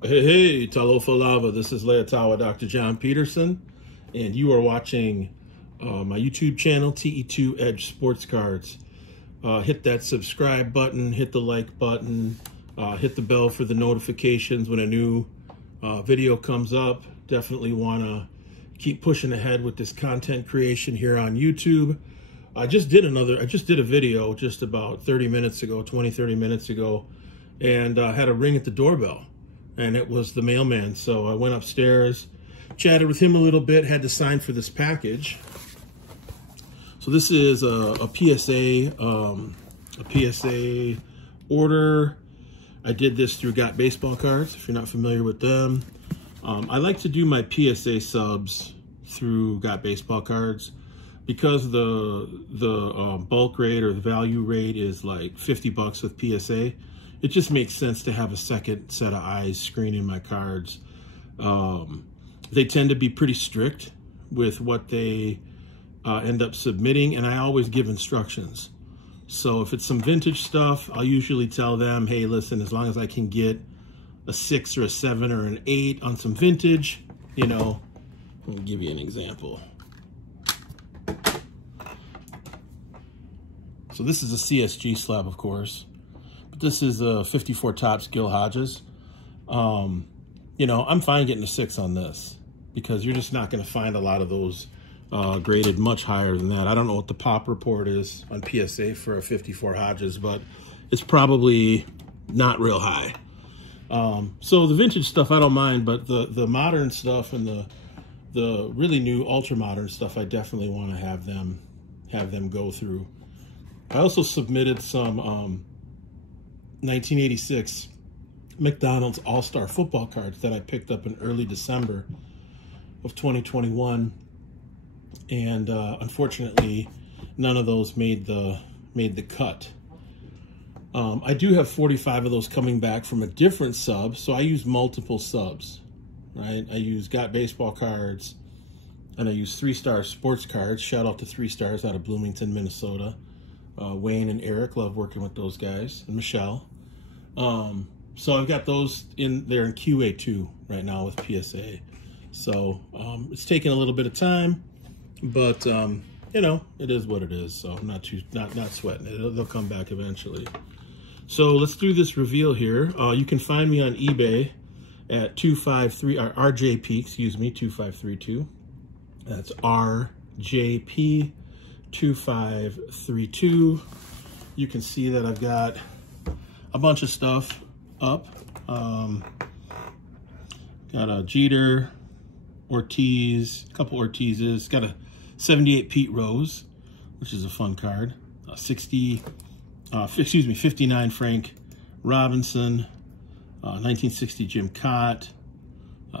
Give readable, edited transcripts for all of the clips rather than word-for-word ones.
Hey, Talofa Lava. This is Leotawa, Dr. John Peterson, and you are watching my YouTube channel, TE2 Edge Sports Cards. Hit that subscribe button, hit the like button, hit the bell for the notifications when a new video comes up. Definitely want to keep pushing ahead with this content creation here on YouTube. I just did a video just about 30 minutes ago, 30 minutes ago, and had a ring at the doorbell. And it was the mailman. So I went upstairs, chatted with him a little bit, had to sign for this package. So this is a PSA order. I did this through Got Baseball Cards, if you're not familiar with them. I like to do my PSA subs through Got Baseball Cards because the bulk rate or the value rate is like 50 bucks with PSA. It just makes sense to have a second set of eyes screening my cards. They tend to be pretty strict with what they end up submitting, and I always give instructions. So if it's some vintage stuff, I'll usually tell them, hey, listen, as long as I can get a 6 or a 7 or an 8 on some vintage, you know, let me give you an example. So this is a CSG slab, of course. This is a 54 Topps Gil Hodges. You know, I'm fine getting a 6 on this because you're just not going to find a lot of those graded much higher than that. I don't know what the pop report is on PSA for a 54 Hodges, but it's probably not real high. So the vintage stuff I don't mind, but the modern stuff and the really new ultra modern stuff I definitely want to have them go through. I also submitted some 1986 McDonald's All-Star football cards that I picked up in early December of 2021, and unfortunately none of those made the cut. I do have 45 of those coming back from a different sub, so I use multiple subs, right? I use Got Baseball Cards, and I use 3 Star Sports Cards. Shout out to 3 Stars out of Bloomington, Minnesota. Wayne and Eric, love working with those guys, and Michelle. So I've got those in there in QA2 right now with PSA. So it's taking a little bit of time, but you know, it is what it is. So I'm not sweating it. They'll come back eventually. So let's do this reveal here. You can find me on eBay at 253 excuse me, 2532. That's RJP 2532. You can see that I've got a bunch of stuff up. Got a Jeter, Ortiz, a couple Ortizes, got a 78 Pete Rose, which is a fun card. 59 Frank Robinson, 1960 Jim Cott.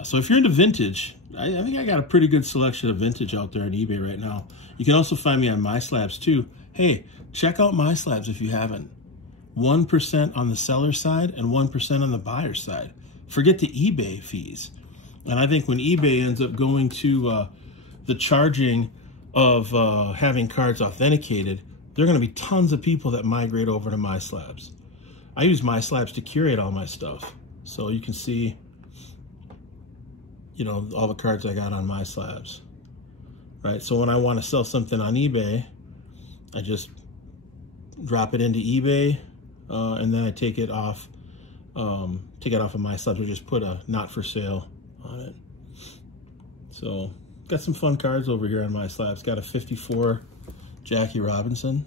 So if you're into vintage, I think I got a pretty good selection of vintage out there on eBay right now. You can also find me on MySlabs too. Hey, check out MySlabs if you haven't. 1% on the seller side and 1% on the buyer side. Forget the eBay fees. And I think when eBay ends up going to the charging of having cards authenticated, there are going to be tons of people that migrate over to MySlabs. I use MySlabs to curate all my stuff. So you can see, you know, all the cards I got on MySlabs, right? So when I want to sell something on eBay, I just drop it into eBay, and then I take it off of MySlabs, or just put a not for sale on it. So got some fun cards over here on MySlabs. Got a 54 Jackie Robinson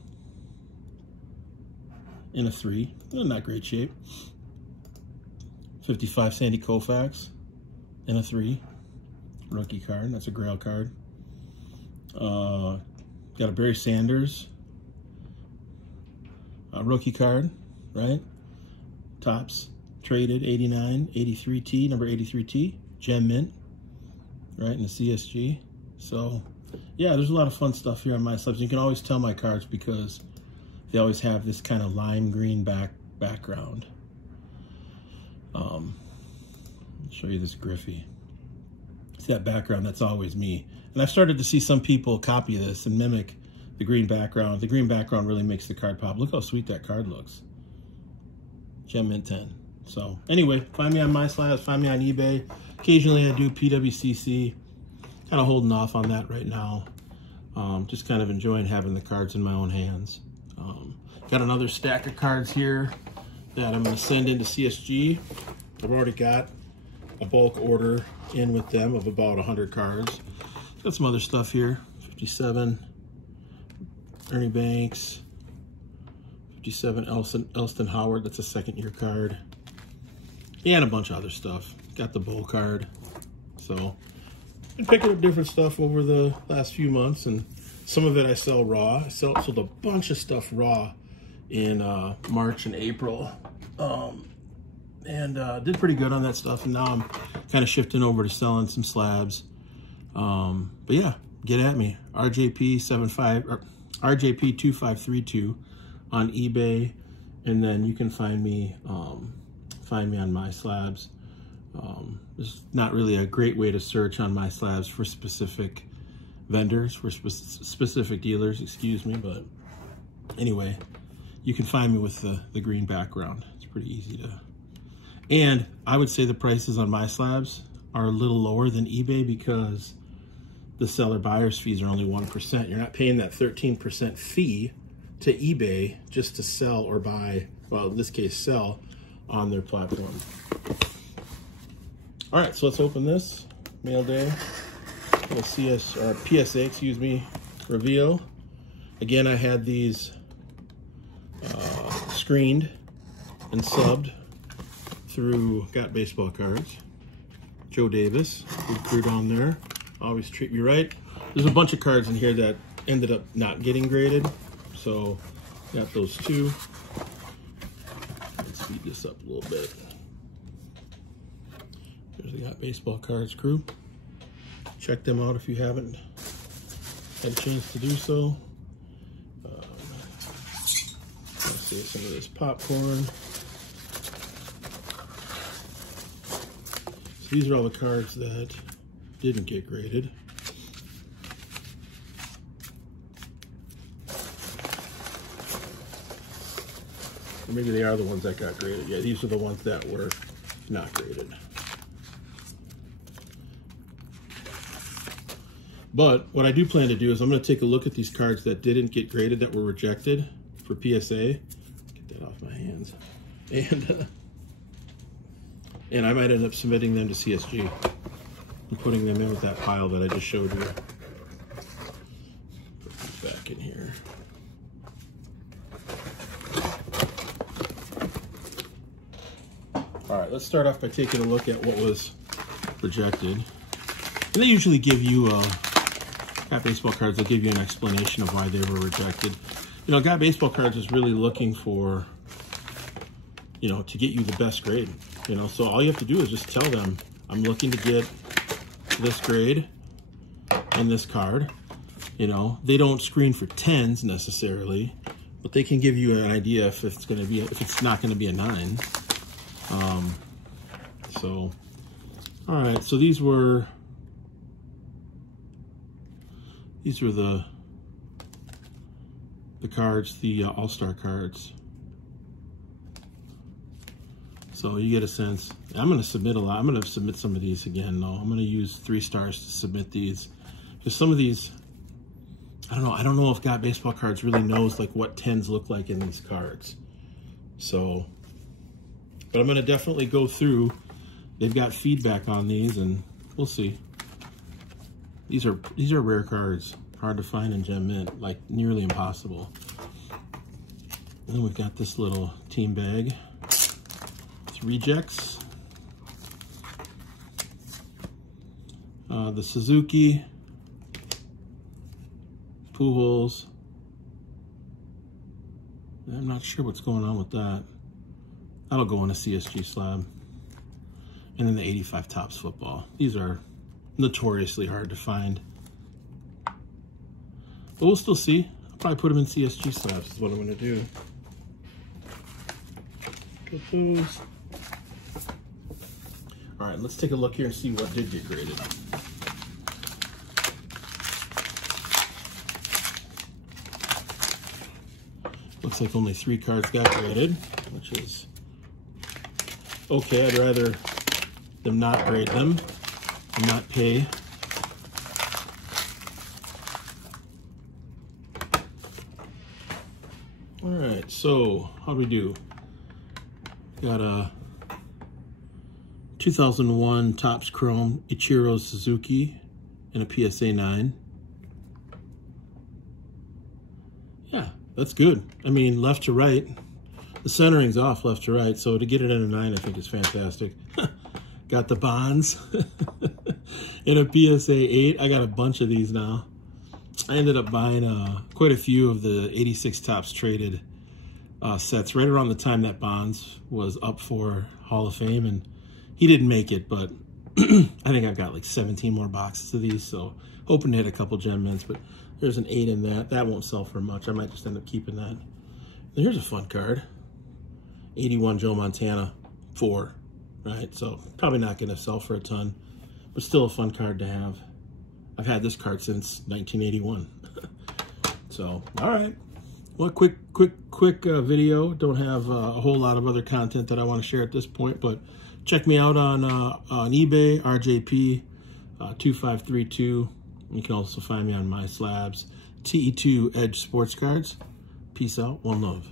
in a 3, not great shape. 55 Sandy Koufax in a 3, rookie card. That's a Grail card. Got a Barry Sanders rookie card, right? Topps traded 89, 83T, number 83T, Gem Mint, right, in the CSG. So yeah, there's a lot of fun stuff here on MySlabs. You can always tell my cards because they always have this kind of lime green background. I'll show you this Griffey. See that background? That's always me. And I've started to see some people copy this and mimic the green background. The green background really makes the card pop. Look how sweet that card looks. Gem Mint 10. So anyway, find me on My Slabs, find me on eBay. Occasionally I do PWCC. Kind of holding off on that right now. Just kind of enjoying having the cards in my own hands. Got another stack of cards here that I'm going to send into CSG. I've already got a bulk order in with them of about 100 cards. Got some other stuff here. 57 Ernie Banks, 57 Elston Howard, that's a second-year card, and a bunch of other stuff. Got the Bull card. So been picking up different stuff over the last few months, and some of it I sell raw. I sold a bunch of stuff raw in March and April, and did pretty good on that stuff, and now I'm kind of shifting over to selling some slabs. But yeah, get at me. RJP2532 on eBay, and then you can find me on My Slabs. There's not really a great way to search on My Slabs for specific vendors, for specific dealers, excuse me, but anyway, you can find me with the green background. It's pretty easy to, and I would say the prices on My Slabs are a little lower than eBay because the seller buyer's fees are only 1%. You're not paying that 13% fee to eBay just to sell or buy, well, in this case, sell on their platform. All right, so let's open this. Mail day. PSA, excuse me, Reveal. Again, I had these screened and subbed through Got Baseball Cards. Joe Davis, recruit on there. Always treat me right. There's a bunch of cards in here that ended up not getting graded, so got those two. Let's speed this up a little bit. There's the Got Baseball Cards crew. Check them out if you haven't had a chance to do so. Let's see some of this popcorn. So these are all the cards that didn't get graded. Or maybe they are the ones that got graded. Yeah, these are the ones that were not graded. But what I do plan to do is I'm going to take a look at these cards that didn't get graded, that were rejected for PSA. Get that off my hands. And I might end up submitting them to CSG and putting them in with that pile that I just showed you. Put these back in here. All right, let's start off by taking a look at what was rejected. And they usually give you, Got Baseball Cards, they'll give you an explanation of why they were rejected. You know, Got Baseball Cards is really looking for, you know, to get you the best grade. You know, so all you have to do is just tell them, I'm looking to get this grade and this card. You know, they don't screen for 10s necessarily, but they can give you an idea if it's going to be, if it's not going to be a 9. So, all right, so these were the cards, the All-Star cards. So you get a sense. I'm going to submit a lot. I'm going to submit some of these again, though. I'm going to use 3 stars to submit these. Because some of these, I don't know if Got Baseball Cards really knows like what 10s look like in these cards. So, but I'm going to definitely go through. They've got feedback on these, and we'll see. These are rare cards, hard to find in Gem Mint, like nearly impossible. And then we've got this little team bag. It's rejects. The Suzuki, Pujols. I'm not sure what's going on with that. That'll go on a CSG slab. And then the 85 Topps football. These are notoriously hard to find. But we'll still see. I'll probably put them in CSG slabs is what I'm going to do. Put those. All right, let's take a look here and see what did get graded. Looks like only 3 cards got graded, which is okay. I'd rather them not grade them and not pay. All right, so how do we do? Got a 2001 Topps Chrome Ichiro Suzuki and a PSA 9. Yeah, that's good. I mean, left to right. The centering's off left to right, so to get it in a 9, I think is fantastic. Got the Bonds in a PSA 8. I got a bunch of these now. I ended up buying quite a few of the 86 Topps traded sets right around the time that Bonds was up for Hall of Fame, and he didn't make it, but I think I've got like 17 more boxes of these, so hoping to hit a couple gem mints. But there's an 8 in that. That won't sell for much. I might just end up keeping that. And here's a fun card. 81 Joe Montana 4, right? So probably not going to sell for a ton, but still a fun card to have. I've had this card since 1981. So, all right. Well, quick video. Don't have a whole lot of other content that I want to share at this point, but check me out on eBay, RJP 2532. You can also find me on My Slabs, TE2 Edge Sports Cards. Peace out. One love.